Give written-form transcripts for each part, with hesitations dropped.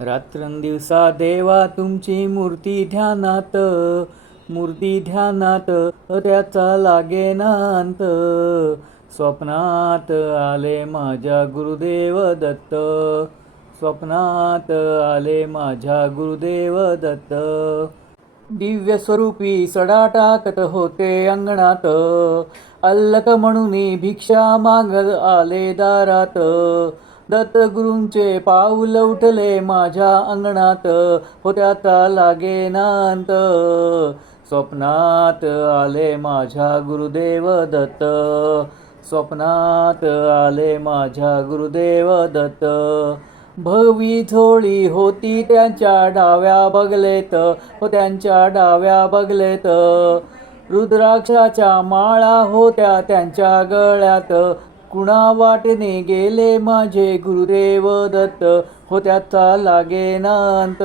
रात्रंदिवसा देवा तुमची मूर्ती ध्यानात त्याचा लागेना अंत. स्वप्नात आले माझ्या गुरुदेव दत्त, स्वप्नात आले माझ्या गुरुदेव दत्त. दिव्य स्वरूपी सडा टाकत होते अंगणात, अल्लक म्हणून भिक्षा मागत आले दारात. दत्तगुरूंचे पाऊल उठले माझ्या अंगणात, हो त्याचा लागेना अंत. स्वप्नात आले माझ्या गुरुदेव दत्त, स्वप्नात आले माझ्या गुरुदेव दत्त. भगवी झोळी होती त्यांच्या डाव्या बगलेत, हो त्यांच्या डाव्या बगलेत. रुद्राक्षाच्या माळा होत्या त्यांच्या गळ्यात, कुणा वाटेने गेले माझे गुरुदेव दत्त, हो त्याचा लागेना अंत.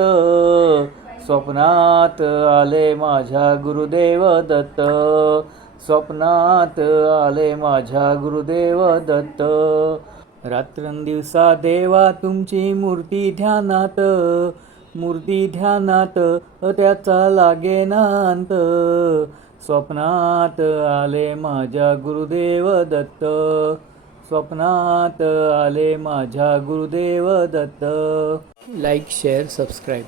स्वप्नात आले माझ्या गुरुदेव दत्त, स्वप्नात आले माझ्या गुरुदेव दत्त. रात्रंदिवसा देवा तुमची मूर्ती ध्यानात त्याचा लागेना अंत. स्वप्नात आले माझ्या गुरुदेव दत्त, स्वप्नात आले माझ्या Gurudev Datta. Like, share, subscribe.